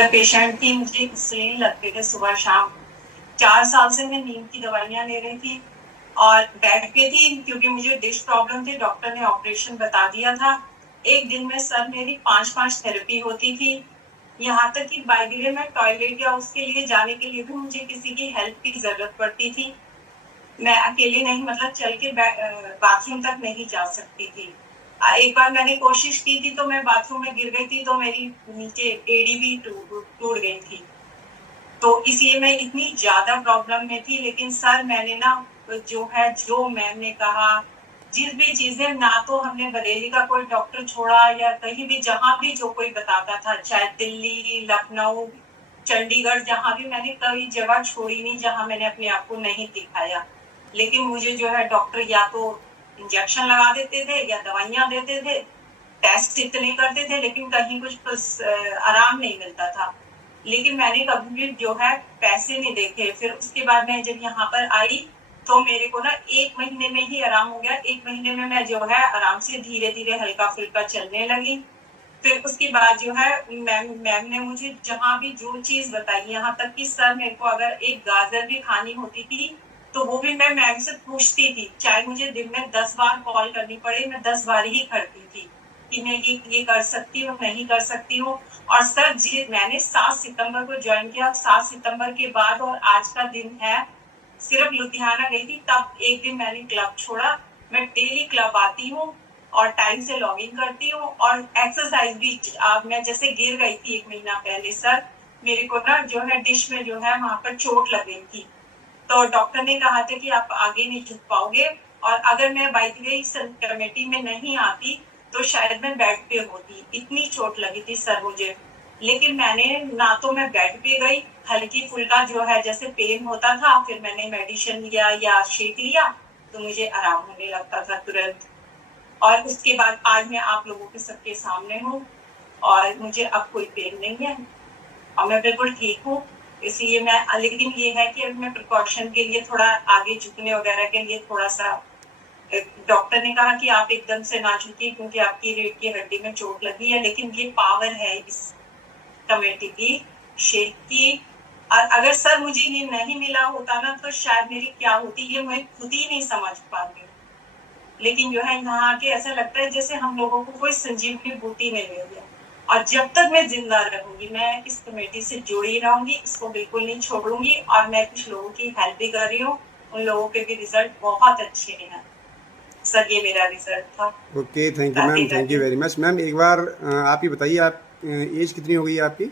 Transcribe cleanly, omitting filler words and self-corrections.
Sugar patient थी, मुझे insulin लगते थे सुबह शाम। 4 साल से मैं नींद की दवाइयाँ ले रही थी और बेड पे थी क्योंकि मुझे डिस्क प्रॉब्लम थी। डॉक्टर ने ऑपरेशन बता दिया था। एक दिन में सर मेरी 5-5 थेरेपी होती थी। यहाँ तक कि बाय द वे मैं टॉयलेट या उसके लिए जाने के लिए भी मुझे किसी की हेल्प की ज़रूरत पड़ती थी। मैं अकेले नहीं, मतलब चल के बाथरूम तक नहीं जा सकती थी। एक बार मैंने कोशिश की थी तो मैं बाथरूम में गिर गई थी, तो मेरी नीचे एड़ी भी टूट गई थी। तो इसलिए मैं इतनी ज़्यादा प्रॉब्लम में थी। लेकिन सर मैंने ना जो मैम ने कहा, जिस भी चीज़ें, ना तो हमने बरेली का कोई डॉक्टर छोड़ा या कहीं भी, जहाँ भी जो कोई बताता था, चाहे दिल्ली, लखनऊ, चंडीगढ़, जहाँ भी, मैंने कई जगह छोड़ी नहीं जहाँ मैंने अपने आप को नहीं दिखाया। लेकिन मुझे जो है डॉक्टर या तो इंजेक्शन लगा देते थे या दवाइयाँ देते थे, टेस्ट इतने करते थे, लेकिन कहीं कुछ आराम नहीं मिलता था। लेकिन मैंने कभी भी जो है पैसे नहीं देखे। फिर उसके बाद मैं जब यहाँ पर आई तो मेरे को ना 1 महीने में ही आराम हो गया। 1 महीने में मैं जो है आराम से धीरे-धीरे हल्का-फुल्का चलने लगी। फिर उसके बाद जो है मैम ने मुझे जहाँ भी जो चीज़ बताई, यहाँ तक कि सर मेरे को अगर एक गाजर भी खानी होती थी, तो वो भी मैं मैम से पूछती थी। चाहे मुझे दिन में 10 बार कॉल करनी पड़े, मैं 10 बार ही करती थी कि मैं ये कर सकती हूँ, नहीं कर सकती हूँ। और सर जी, मैंने 7 सितंबर को ज्वाइन किया। 7 सितंबर के बाद और आज का दिन है, सिर्फ लुधियाना गई थी, तब एक दिन मैंने क्लब छोड़ा। मैं डेली क्लब आती हूँ और टाइम से लॉग इन करती हूँ और एक्सरसाइज भी। मैं जैसे गिर गई थी 1 महीना पहले सर, मेरे को ना जो है डिश में जो है वहां पर चोट लग गई थी। तो डॉक्टर ने कहा था कि आप आगे नहीं झुक पाओगे, और अगर मैं बाय द वे इस कमेटी में नहीं आती तो शायद मैं बेड पे होती। इतनी चोट लगी थी सर मुझे। लेकिन मैंने ना, तो मैं बेड पे गई, हल्की फुल्का जो है जैसे पेन होता था, फिर मैंने मेडिसिन लिया या शेक लिया तो मुझे आराम होने लगता था तुरंत। और उसके बाद आज मैं आप लोगों के सबके सामने हूँ और मुझे अब कोई पेन नहीं है और मैं बिल्कुल ठीक हूँ। इसलिए लेकिन ये है कि मैं प्रिकॉशन के लिए थोड़ा आगे झुकने वगैरह के लिए थोड़ा सा, डॉक्टर ने कहा कि आप एकदम से ना झुकिए क्योंकि आपकी रीढ़ की हड्डी में चोट लगी है। लेकिन ये पावर है इस कमेटी की, शेख की। और अगर सर मुझे ये नहीं मिला होता ना तो शायद मेरी क्या होती, ये मैं खुद ही नहीं समझ पाती। लेकिन जो है यहाँ के ऐसा लगता है जैसे हम लोगों को कोई संजीवनी बूटी मिल गई है। और जब तक मैं जिंदा रहूंगी मैं इस कमेटी से जुड़ी रहूंगी, इसको बिल्कुल नहीं छोड़ूंगी। और मैं कुछ लोगों की हेल्प भी कर रही हूँ, उन लोगों के भी रिजल्ट बहुत अच्छे हैं सर। ये मेरा रिजल्ट था। Okay, thank you ma'am, thank you very much. Ma'am एक बार आप ही बताइए, आप एज कितनी हो गई है आपकी?